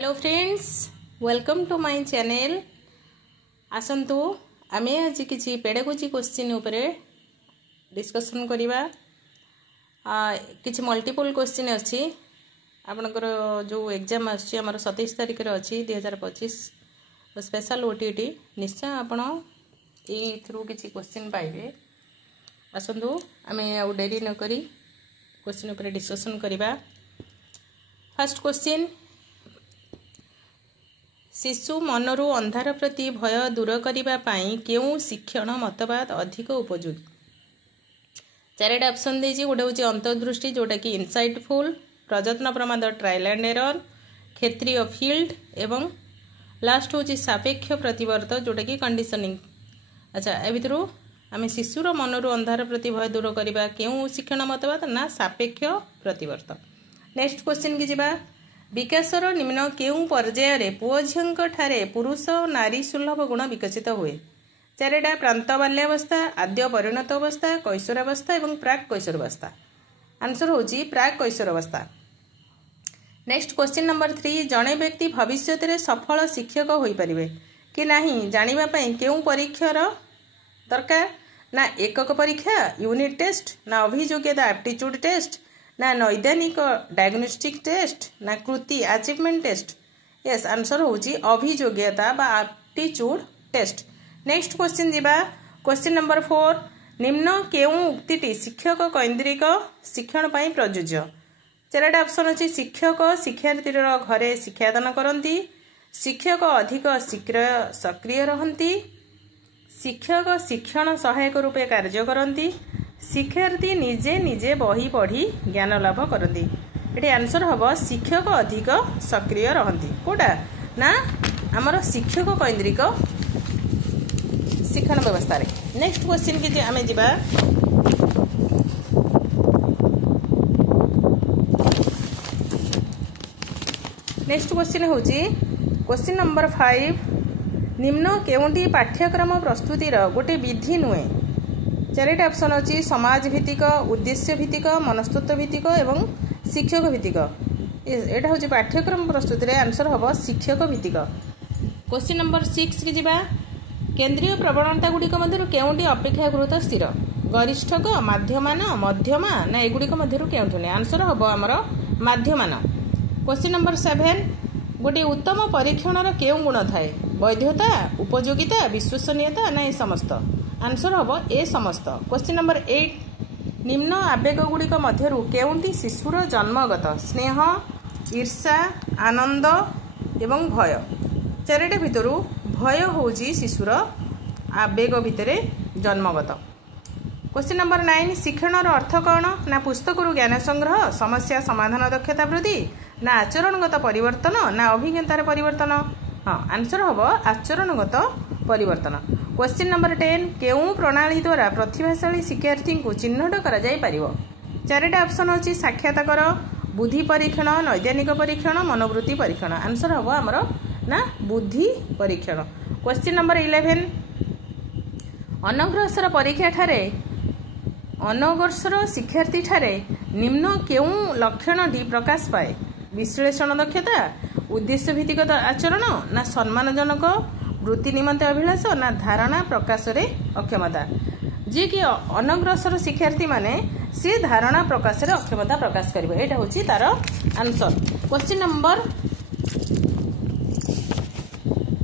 Hello friends, welcome to my channel. आसंतु आमे आज किसी पेडागोजी क्वेश्चन उपरे डिस्कशन करिबा। किसी मल्टीपल क्वेश्चन अछि आपनकर जो एग्जाम आछि हमर 27 तारिख रे अछि 2025 स्पेशल ओटीटी। निश्चय आपण ए थ्रू किसी क्वेश्चन पाइबे। आसंतु आमे आ डेरी न करी क्वेश्चन उपरे डिस्कशन करिबा। फर्स्ट क्वेश्चन, शिशु मनरु अंधार प्रति भय दूर करिबा पाई केउ शिक्षण मतवाद अधिक उपयोगी? चारिटा ऑप्शन देजी। गोटे होची अंतर्दृष्टि जोटा कि इनसाइटफुल, प्रयत्न प्रमाद ट्रायल एंड एरर, क्षेत्रीय फील्ड एवं लास्ट होची सापेक्ष प्रतिवर्त जोटा कि कंडीशनिंग। अच्छा, ए भितरु आमे शिशुर मनरु अंधार प्रति भय दूर करिबा केउ शिक्षण मतवाद ना सापेक्ष प्रतिवर्त। नेक्स्ट क्वेश्चन की जिबा, विकासर निम्न केउ पर्यायर पुओ झियंक ठारे पुरुष नारी सुलभ गुण विकसित हुए? चारिटा, प्रांत बाल्यावस्था, आद्य परिणत अवस्था, कैशोरावस्था एवं प्राक कैशोरावस्था। आंसर होची प्राक कैशोरावस्था। नेक्स्ट क्वेश्चन नंबर 3, जणे व्यक्ति भविष्य में सफल शिक्षक हो पारिबे कि नहीं जानिबा पई केउ परीक्षार दरकार? ना एकक परीक्षा यूनिट टेस्ट, ना अभियोग्यता एप्टीट्यूड टेस्ट, ना नैदानिक डायग्नोस्टिक टेस्ट, ना कृति अचीवमेंट टेस्ट। यस, आंसर होची अभियोग्यता बा एप्टीट्यूड टेस्ट। नेक्स्ट क्वेश्चन जीवा। क्वेश्चन नंबर 4, निम्न केउ उक्तिटी शिक्षक केन्द्रिक शिक्षण पई प्रयोज्य? चारिटा ऑप्शन अछि। शिक्षक शिक्षार्थीर घरे शिक्षादान करती, शिक्षक अधिक सक्रिय रहती, शिक्षक शिक्षण सहायक रूपे कार्य करती, शिक्षार्थी निजे निजे बही पढ़ी ज्ञान लाभ करती। ये आंसर हम शिक्षक अधिक सक्रिय रहती। कोटा ना आमर शिक्षक केन्द्रिक शिक्षण व्यवस्था रे। नेक्स्ट क्वेश्चन की आमे जिबा। नेक्स्ट क्वेश्चन होची क्वेश्चन नंबर 5, निम्न केउंटी पाठ्यक्रम प्रस्तुतिर गोटे विधि नुए? चारिटा ऑप्शन अछि। समाज भित्तिक, उद्देश्य भित्तिक, मनस्तत्व भित्तिक एवं शिक्षक भित्तिक। एटा होची पाठ्यक्रम प्रस्तुति रे आंसर हबो शिक्षक भित्तिक। क्वेश्चन नंबर 6 की जिबा। केंद्रीय प्रवणता गुडिक मध्यरु केउंटी अपेक्षाकृत स्थिर? गरिष्ठक, माध्यमान, मध्यमा ना एगुडिक मध्यरु केउंठुने? आंसर हबो हमर माध्यमान। क्वेश्चन नंबर 7, गोटे उत्तम परीक्षणर केउ गुण थाए? वैधता, उपयोगिता, विश्वसनीयता ना ए समस्त? आंसर हम ए समस्त। क्वेश्चन नंबर 8, निम्न आवेग गुड़िक मध्यरु केउंटी शिशुर जन्मगत? स्नेह, ईर्षा, आनंद एवं भय। चारिटा भितरु भय होची शिशुर आवेग भितरे जन्मगत। क्वेश्चन नंबर 9, शिक्षणर अर्थ कौन? ना पुस्तकरू ज्ञान संग्रह, समस्या समाधान दक्षता वृद्धि, ना आचरणगत परिवर्तन, ना अभिज्ञतार परिवर्तन? हाँ, आंसर हम आचरणगत परिवर्तन। क्वेश्चन नंबर 10, केउ प्रणाली द्वारा प्रतिभाशाली शिक्षार्थी को चिन्हट करा जाय पारिबो? चारिटा ऑप्शन अछि। साक्षात्कार, बुद्धि परीक्षण, नैदानिक परीक्षण, मनोवृत्ति परीक्षण। आंसर हम हमर ना बुद्धि परीक्षण। क्वेश्चन नंबर 11, अनग्रसर परीक्षा ठारे अनग्रसर शिक्षार्थी ठारे निम्न केउ लक्षणटी प्रकाश पाए? विश्लेषण दक्षता, उद्देश्य भित्तिक आचरण, ना सम्मानजनक वृत्ति निमंते अभिलाष, ना धारणा प्रकाश रे अक्षमता? जे कि अनग्रसर शिक्षार्थी माने से धारणा प्रकाश रे अक्षमता प्रकाश करिवे। एटा होची तार आंसर। क्वेश्चन नंबर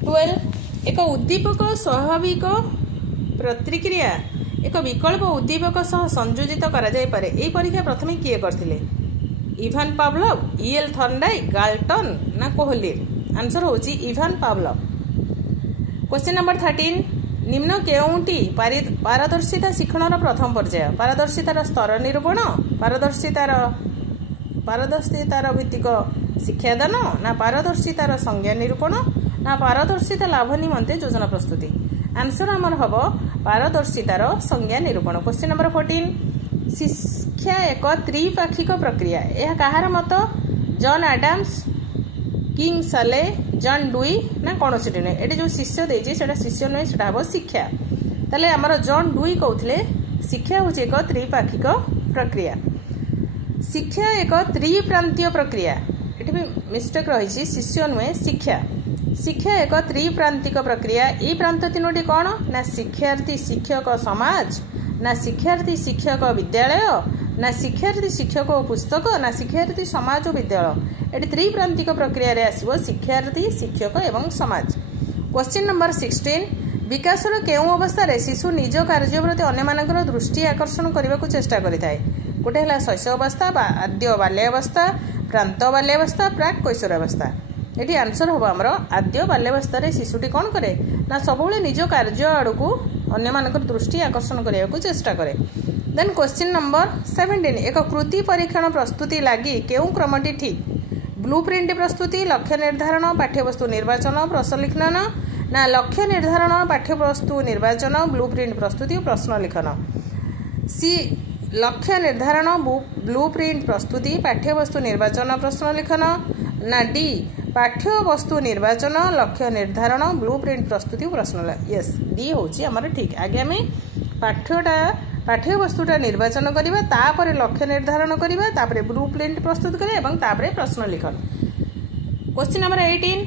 12, एक उद्दीपक स्वाभाविक प्रतिक्रिया एक विकल्प उद्दीपक सह संयोजित करा जाय पारे। एई परीक्षा प्रथमे किए करथिले? Ivan Pavlov, EL Thorndike, Galton ना कोहलिर? आंसर होची इभान पावलोव। क्वेश्चन नंबर 13, निम्न केउंटी पारदर्शिता शिक्षणर प्रथम पर्याय? पारदर्शितार स्तर निरूपण, पारदर्शितार भित्तिक शिक्षादान, ना पारदर्शितार संज्ञा निरूपण, ना पारदर्शिता लाभ निमंते योजना प्रस्तुति? आंसर हमर हबो पारदर्शितार संज्ञा निरूपण। क्वेश्चन नंबर 14, शिक्षा एक त्रिपाक्षिक प्रक्रिया। यह कहार मत? जॉन आडम्स, किंग साले, जॉन डुई ना कौन से नुहे? ये जो शिष्य देजी सेटा शिष्य नुहे, सेटा हम शिक्षा। ताले आमर जॉन डुई कहते शिक्षा हूँ एक त्रिपाक्षिक प्रक्रिया। शिक्षा एक त्रिप्रांतीय प्रक्रिया। ये भी मिस्टेक रही शिष्य नुहे शिक्षा शिक्षा एक त्रिप्रांतिक प्रक्रिया ये प्रांत तीनोटी कौन ना शिक्षार्थी शिक्षक समाज ना शिक्षार्थी शिक्षक विद्यालय ना शिक्षार्थी शिक्षक पुस्तक ना शिक्षार्थी समाज और विद्यालय ये त्रिप्रांतिक प्रक्रिया आसो शिक्षार्थी शिक्षक एवं समाज। क्वेश्चन नंबर 16 विकासर केउं अवस्था शिशु निज कार्य प्रति अन्य दृष्टि आकर्षण करने को चेष्टा करिथाय गोटे है शैशव अवस्था आद्य बाल्यावस्था प्रांत बाल्यावस्था प्राक कैशोरावस्था ये आंसर हम आमर आद्य बाल्यावस्था शिशुटी कौन करे ना सब निज कार्य आड़ को अन्य दृष्टि आकर्षण करने को चेष्टा करे। देन क्वेश्चन नंबर 17 एक कृति परीक्षण प्रस्तुति लगी केउं क्रमटी ठीक ब्लूप्रिंट प्रस्तुति लक्ष्य निर्धारण पाठ्यवस्तु निर्वाचन प्रश्न लिखन ना लक्ष्य निर्धारण पाठ्यवस्तु निर्वाचन ब्लूप्रिंट प्रस्तुति प्रश्न लिखन सी लक्ष्य निर्धारण ब्लूप्रिंट प्रस्तुति पाठ्यवस्तु निर्वाचन प्रश्न लिखन ना डी पाठ्यवस्तु निर्वाचन लक्ष्य निर्धारण ब्लूप्रिंट प्रस्तुति प्रश्न यस डी होची हमर ठीक आगे आम पाठ्यवस्तुटा निर्वाचन करवा तापर लक्ष्य निर्धारण करवा तापर ब्लूप्रिंट प्रस्तुत करवा प्रश्न लिखन। क्वेश्चन नंबर 18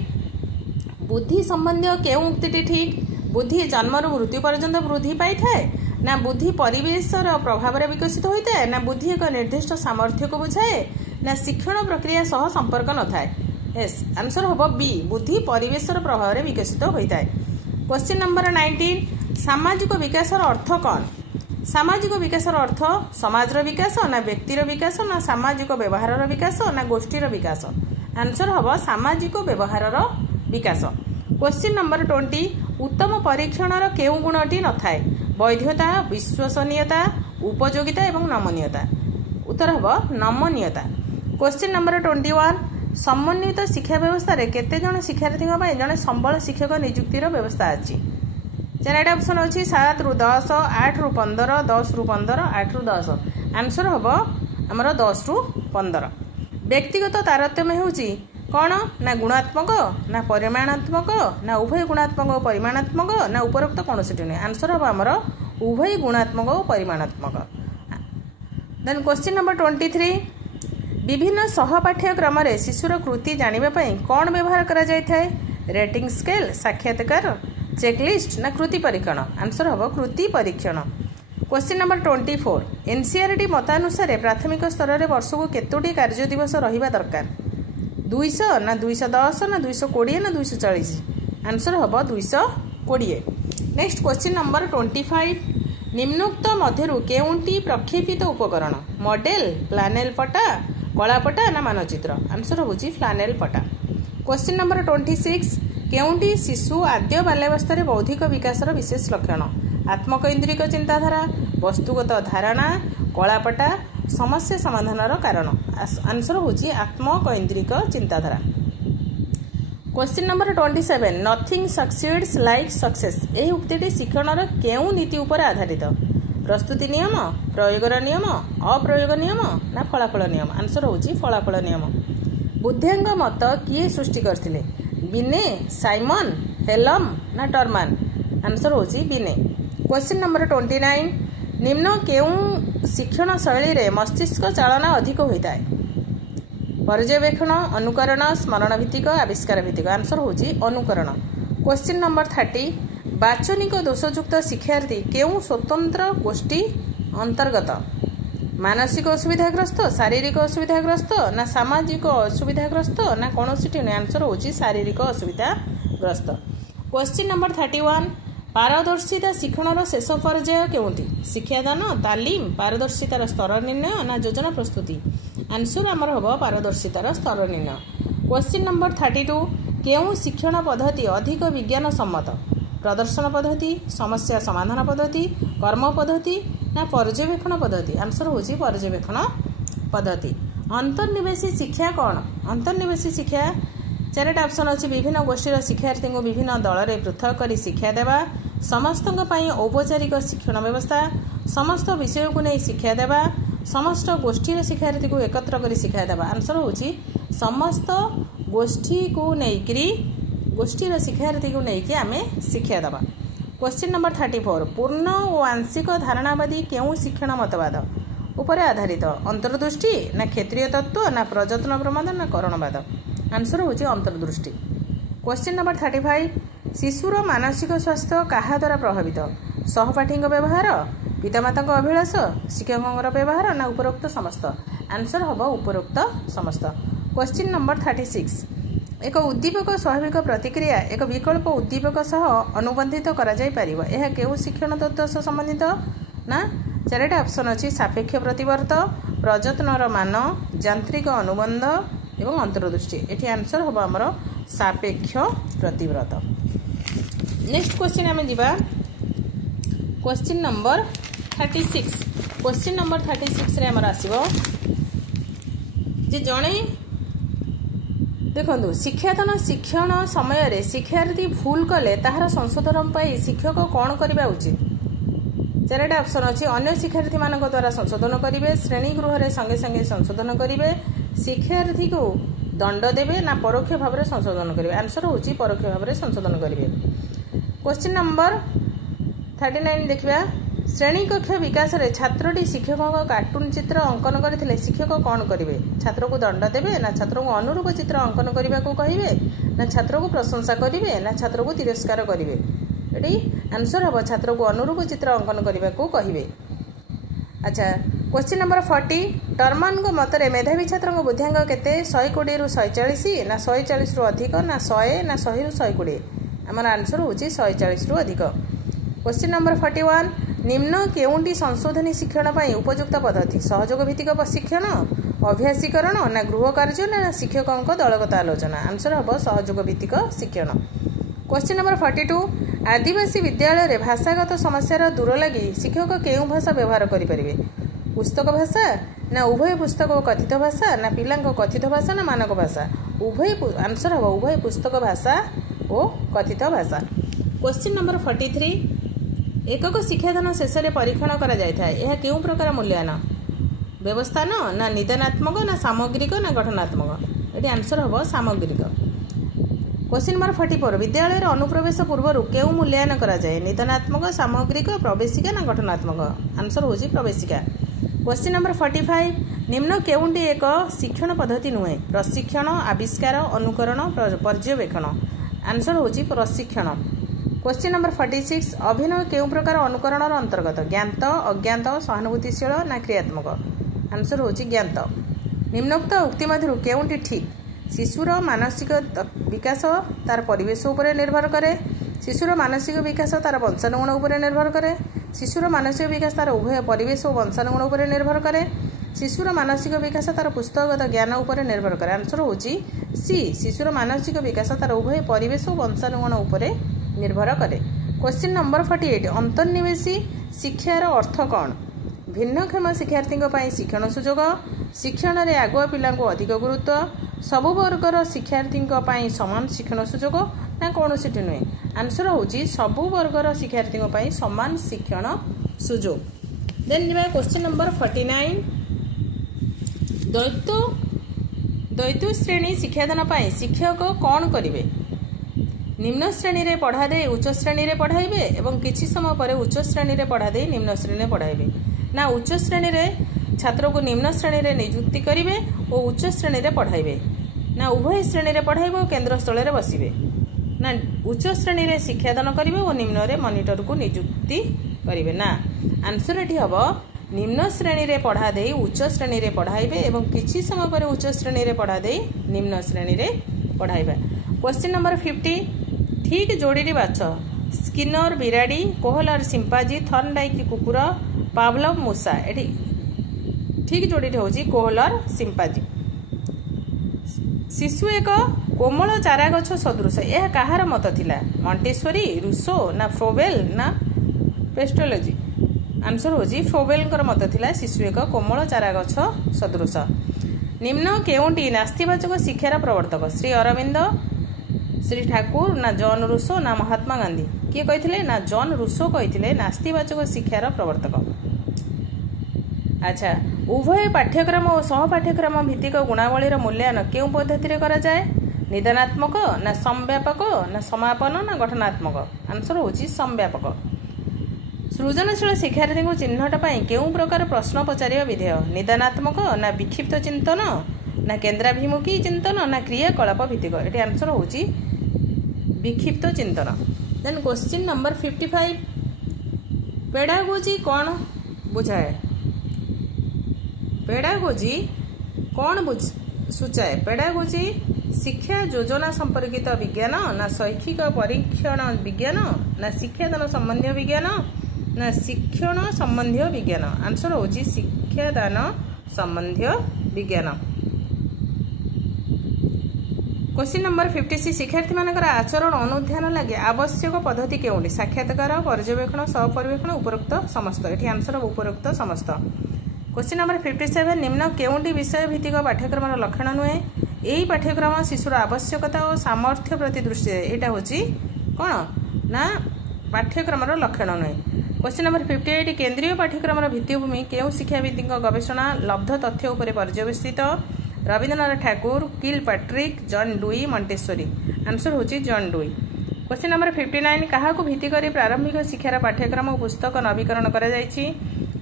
बुद्धि संबंधी केउं उक्तिटी ठीक बुद्धि जन्मरू मृत्यु पर्यंत वृद्धि पाई थाए ना बुद्धि परिवेशर प्रभाव विकसित होता है ना बुद्धि एक निर्दिष्ट सामर्थ्य को बुझाए ना शिक्षण प्रक्रिया सह संपर्क न थाए यस आंसर हम बी बुद्धि परिवेशर प्रभाव विकसित होता है। क्वेश्चन नंबर 19 सामाजिक विकासर अर्थ कौन सामाजिक विकासर अर्थ समाजर विकास ना व्यक्तिर विकास ना सामाजिक व्यवहार विकास ना गोष्ठीर विकास आंसर हम सामाजिक व्यवहार विकास। क्वेश्चन नंबर 20 उत्तम परीक्षणर केउं गुणटी न थाए वैधता विश्वसनीयता उपयोगिता एवं नमनीयता उत्तर हम नमनीयता। क्वेश्चन नंबर 21 समन्वित शिक्षा व्यवस्था रे केते जन शिक्षार्थी जन संबल शिक्षक नियुक्तिर व्यवस्था अच्छी चार ऑप्शन अच्छी 7 रु 10 8 रु 15 10 रु 15 8 रु 10 आंसर हम आमर 10 रु 15। व्यक्तिगत तारतम्य होची कौन ना गुणात्मक ना परिमाणात्मक ना उभय गुणात्मक और परिमाणात्मक ना उपरोक्त कौन सी नुहे आंसर हम आमर उभय गुणात्मक और परिमाणात्मक। देन क्वेश्चन नंबर 23 विभिन्न सहपाठ्यक्रम शिशुर कृति जानापी कौन व्यवहार करा जाए रेटिंग स्केल साक्षात्कार चेकलिस्ट ना कृति परीक्षण आंसर हम कृति परीक्षण। क्वेश्चन नंबर 24 एनसीईआरटी मतानुसार प्राथमिक स्तर में वर्ष को केतोटी कार्य दिवस रहिबा दरकार 200 ना 210 ना 220 ना 240 आंसर हम 220। नेक्स्ट क्वेश्चन नंबर 25 निम्नोक्त मध्यरु केउंटी प्रक्षेपित उपकरण मॉडल प्लानेल पटा कलापटा ना मानचित्र आंसर होची फ्लानेल पटा। क्वेश्चन नंबर 26 केउंटी शिशु आद्य बाल्यावस्था बौद्धिक विकासर विशेष लक्षण आत्मकैंद्रिक चिंताधारा वस्तुगत धारणा कलापटा समस्या समाधान कारण आंसर होची आत्मकैंद्रिक चिंताधारा। Question number 27 nothing succeeds like success यही उक्तिटी शिक्षणर केउं नीति उपर आधारित प्रस्तुति नियम प्रयोगर नियम अप्रयोग नियम ना फलाफल नियम आंसर होची फलाफल नियम। बुद्धांग मत किए सृष्टि करथिले बिने साइमन हेलम ना टर्मान आंसर होची बिने। क्वेश्चन नंबर 29 निम्न केउं शिक्षण शैली रे मस्तिष्क चालना अधिक होता है पर्यवेक्षण अनुकरण स्मरण भित्तिक आविष्कार भित्तिक आंसर होची अनुकरण। क्वेश्चन नंबर 30 बाचनिक दोषयुक्त शिक्षार्थी केउं स्वतंत्र गोष्ठी अंतर्गत मानसिक असुविधाग्रस्त शारीरिक असुविधाग्रस्त ना सामाजिक असुविधाग्रस्त ना कौन सी आंसर होची शारीरिक असुविधाग्रस्त। क्वेश्चन नंबर 31 पारदर्शिता शिक्षणर शेष पर्याय केउंटी शिक्षादान तालीम पारदर्शितार स्तर निर्णय ना योजना प्रस्तुति आंसर आमर हम पारदर्शितार स्तर निर्णय। क्वेश्चन नंबर 32 केउं शिक्षण पद्धति अधिक विज्ञान सम्मत प्रदर्शन पद्धति समस्या समाधान पद्धति कर्म पद्धति ना पर्यवेक्षण पद्धति आंसर होची पर्यवेक्षण पद्धति। अंतर्निवेशी शिक्षा कौन अंतर्निवेशी शिक्षा चारिटा ऑप्शन अच्छी विभिन्न गोष्ठीर शिक्षार्थी को विभिन्न दल में पृथक कर शिक्षा देवा समस्त औपचारिक शिक्षण व्यवस्था समस्त विषय को नहीं शिक्षा देवा समस्त गोष्ठीर शिक्षार्थी को एकत्र कर शिक्षा देवा आंसर होची समस्त गोष्ठी को लेकिरी गोष्ठीर शिक्षार्थी को लेकिन आम शिक्षा देवा। क्वेश्चन नंबर 34 पूर्ण और आंशिक धारणावादी केउं शिक्षण मतवाद उपरे आधारित अंतर्दृष्टि ना क्षेत्रीय तत्व ना प्रजत्न प्रमाद ना करणवाद आंसर होची अंतर्दृष्टि। क्वेश्चन नंबर 35 शिशुर मानसिक स्वास्थ्य कहा द्वारा प्रभावित सहपाठी व्यवहार पितामाता अभिलाष शिक्षकों व्यवहार ना उपरोक्त समस्त आंसर हम उपरोक्त समस्त। क्वेश्चन नंबर 36 एक उद्दीपक स्वाभाविक प्रतिक्रिया एक विकल्प उद्दीपक सह अनुबंधित करा जाय परिबो यह केउ शिक्षण तत्व सह संबंधित ना चारिटा ऑप्शन अछि सापेक्ष प्रतिवर्त प्रजत्नर मान यांत्रिक अनुबंध एवं अंतर्दृष्टि एठी आंसर होबा हमर सापेक्ष प्रतिव्रत। नेक्स्ट क्वेश्चन आमे दिबा क्वेश्चन नंबर 36 क्वेश्चन नंबर 36 रे हमर आसीबो जे जणे देखो शिक्षादान शिक्षण समय शिक्षार्थी भूल कले ताहार संशोधन पाई शिक्षक कौन करने उचित चारिटा ऑप्शन अच्छी अन्य शिक्षार्थी मान द्वारा संशोधन करेंगे श्रेणी गृह में संगे संगे संशोधन करेंगे शिक्षार्थी को दंड देवे ना परोक्ष भाव में संशोधन करेंगे आंसर होची परोक्ष भाव में संशोधन करेंगे। क्वेश्चन नंबर 39 देखिए श्रेणी कक्ष विकास रे छात्रटी शिक्षकों कार्टून चित्र अंकन करथिले शिक्षक कौन करेंगे छात्र को दंड देवे ना छात्र को अनुरूप चित्र अंकन करने को कहे ना छात्र को प्रशंसा करेंगे ना छात्र को तिरस्कार करेंगे ये आंसर हम छात्र को अनुरूप चित्र अंकन करने को कहे। अच्छा क्वेश्चन नंबर 40 टर्मान को मतरे मेधावी छात्र बुद्धिंग केते 120 रु 140 ना 140 रु अधिक ना 100 ना 100 रु 120 आमर आंसर होची 140 रु अधिक। क्वेश्चन नंबर 41 निम्न केउंटी संशोधनी शिक्षण पाई उपयुक्त पद्धति सहयोग भित्तिक प्रशिक्षण अभ्यासीकरण ना गृह कार्य ना शिक्षकों दलगत आलोचना आंसर हम सहयोग भित्तिक शिक्षण। क्वेश्चन नंबर 42 आदिवासी विद्यालय रे भाषागत समस्या दूर लगी शिक्षक केउ भाषा व्यवहार करें पुस्तक भाषा ना उभय पुस्तक और कथित भाषा ना पिला कथित भाषा ना मानक भाषा उभय आंसर हम उभय पुस्तक भाषा और कथित भाषा। क्वेश्चन नंबर 43 एकक शिक्षादान शेष में परीक्षण करा जाय था यह केउ प्रकार मूल्यांकन व्यवस्थान ना निदानात्मक ना सामग्रिक ना गठनात्मक ये आंसर हम सामग्रिक। क्वेश्चन नंबर 44 विद्यालय अनुप्रवेश पूर्व केउ मूल्यांकन करा जाय निदानात्मक सामग्रिक प्रवेशिका ना गठनात्मक आंसर होची प्रवेशिका। क्वेश्चन नंबर 45 निम्न केउंटी एक शिक्षण पद्धति नुहे प्रशिक्षण आविष्कार अनुकरण पर्यवेक्षण आंसर होची प्रशिक्षण। क्वेश्चन नंबर 46 अभिनय केउ प्रकार अनुकरण अंतर्गत ज्ञात अज्ञात सहानुभूतिशील ना क्रियात्मक आंसर होची ज्ञात। निम्नोक्त उक्ति मध्य केउंटी ठीक शिशुर मानसिक विकास तार परिवेश उपरे निर्भर करे शिशुर मानसिक विकास तार वंशानुगुण उपरे निर्भर करे शिशुर मानसिक विकास तार उभय परिवेश और वंशानुगुण उपरे निर्भर करे शिशुर मानसिक विकास तार पुस्तकगत ज्ञान उपरे निर्भर करे आंसर होची सी शिशुर मानसिक विकास तार उभय परिवेश और वंशानुगुण उपरे निर्भर करे। क्वेश्चन नंबर 48 अंतर्निवेशी शिक्षार अर्थ कौन भिन्नक्षम शिक्षार्थी शिक्षण सुजोग शिक्षण में आगुआ पिला अधिक गुरुत्व सबु वर्गर शिक्षार्थी समान शिक्षण सुजोग ना कौन सी नुहे आंसर होची सबु वर्गर शिक्षार्थी समान शिक्षण सुजोग। देन जा क्वेश्चन नंबर 49 द्वैत श्रेणी शिक्षादान शिक्षक कौन करेंगे निम्न श्रेणी रे पढ़ा दे उच्च श्रेणी रे पढ़ाइबे एवं किछि समय पर उच्च श्रेणी रे पढ़ा दे निम्न श्रेणी रे पढ़ाइबे ना उच्च श्रेणी रे छात्र को निम्न श्रेणी रे नियुक्ति करेंगे और उच्च श्रेणी रे पढ़ाइबे ना उभय श्रेणी रे पढ़ाइबे और केन्द्र स्थल रे बसिबे ना उच्च श्रेणी रे शिक्षादान करेंगे और निम्न रे मॉनिटर को नियुक्ति करेंगे ना आंसर एठी हबो निम्न श्रेणी रे पढ़ा दे उच्च श्रेणी रे पढ़ाइबे एवं किछि समय पर उच्च श्रेणी रे पढ़ा दे निम्न श्रेणी रे पढ़ाइबे। क्वेश्चन नंबर 50 ठीक जोड़ी बाछ स्किनर बिराड़ी कोहलर सिंपाजी थर्नडाइक कुकुर पावलव मूषा एठी ठीक जोड़ी होची कोहलर सिंपाजी। शिशु एक कोमल चारा गछ सदृश यह कहार मत थिला मॉन्टेसोरी रूसो ना फ्रोबेल ना पेस्टोलॉजी आंसर होची फ्रोबेल मत थिला शिशु एक कोमल चारा गछ सदृश। निम्न केउंटी नास्तिवाचक शिक्षार प्रवर्तक श्री अरविंद श्री ठाकुर ना जॉन रूसो ना महात्मा गांधी किए कही ना जॉन रूसो कही नास्तिवाचक शिक्षार प्रवर्तक। अच्छा उभय पाठ्यक्रम और सहपाठ्यक्रम भित्तिक गुणावलीर मूल्यांकन केउ पद्धति करा जाए निदानात्मक ना समव्यापक ना समापन ना गठनात्मक आंसर होची समव्यापक। सृजनशील शिक्षार्थी को चिन्हट पाई केउं प्रकार प्रश्न पचारिबा विधेय निदानात्मक ना विक्षिप्त चिंतन ना केन्द्राभिमुखी चिंतन ना क्रियाकलाप भित्तिक एटी आंसर होची विक्षिप्त चिंतन। देन क्वेश्चन नंबर 55 पेडागोजी कौन बुझाए पेडागोजी कौन सूचाए पेडागोजी शिक्षा योजना संपर्कित विज्ञान ना शैक्षिक परीक्षण विज्ञान ना शिक्षादान संबंधी विज्ञान ना शिक्षण संबंधी विज्ञान आंसर होची शिक्षादान संबंधी विज्ञान। क्वेश्चन नंबर 56 शिक्षार्थी मानकर आचरण अनुध्यान लगे आवश्यक पद्धति केउंडी साक्षात्कार पर्यवेक्षण सहपर्यवेक्षण उपरोक्त समस्त एठी आंसर उपरोक्त समस्त। क्वेश्चन नंबर 57 निम्न केउंडी विषय भित्तिक पाठ्यक्रम लक्षण नुहे यही पाठ्यक्रम शिशुर आवश्यकता और सामर्थ्य प्रति दृष्टि एटा होची कोन ना पाठ्यक्रम लक्षण नुहे। क्वेश्चन नंबर 58 केंद्रीय पाठ्यक्रम भित्तिभूमि केउ शिक्षाविद गवेषणा लब्ध तथ्य उपर पर्यवेक्षित रवीन्द्रनाथ ठाकुर किल पैट्रिक जॉन डुई मंटेश्वरी आंसर होची जॉन डुई। क्वेश्चन नंबर 59 कहा भित्ति करी प्रारंभिक शिक्षार पाठ्यक्रम और पुस्तक नवीकरण करा जायछि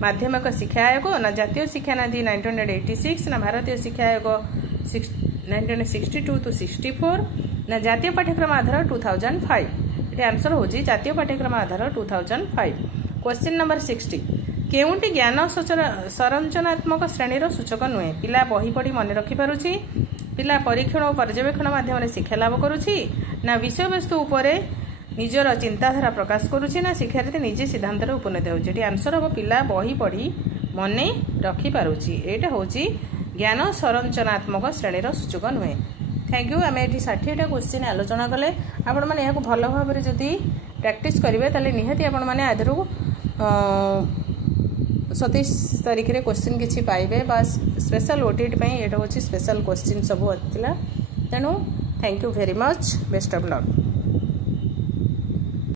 माध्यमिक शिक्षा आयोग ना जातीय शिक्षा नीति 1986 ना भारतीय शिक्षा आयोग 1962 to 64 ना जातीय पाठ्यक्रम आधार 2005 ये आंसर होची जातीय पाठ्यक्रम आधार 2005। क्वेश्चन नंबर 60 केउंटी ज्ञान संरचनात्मक श्रेणीर सूचक नुहे पिला बही पढ़ी मन रखि पारुछि पिला परीक्षण और पर्यवेक्षण माध्यम शिक्षा लाभ करुछि ना विषय वस्तु उपरे निजर चिंताधारा प्रकाश करुछि ना शिक्षार्थी निजे सिद्धांत उपनीत होछि एटी आंसर हम पिला बही पढ़ी मन रखि पारुछि एटा होछि ज्ञान संरचनात्मक श्रेणीर सूचक नुहे। थैंक यू आम ये 60टा क्वेश्चन आलोचना कले आपण मैंने यहाँ भल भाव में जदि प्रैक्टिस करेंगे ताले निहाती आपण मैंने आधर 27 तारीख रे क्वेश्चन किछि पाइबे बस स्पेशल ओटीटी पई एटा होछि स्पेशल क्वेश्चन सब आथिला तेणु thank you very much best of luck.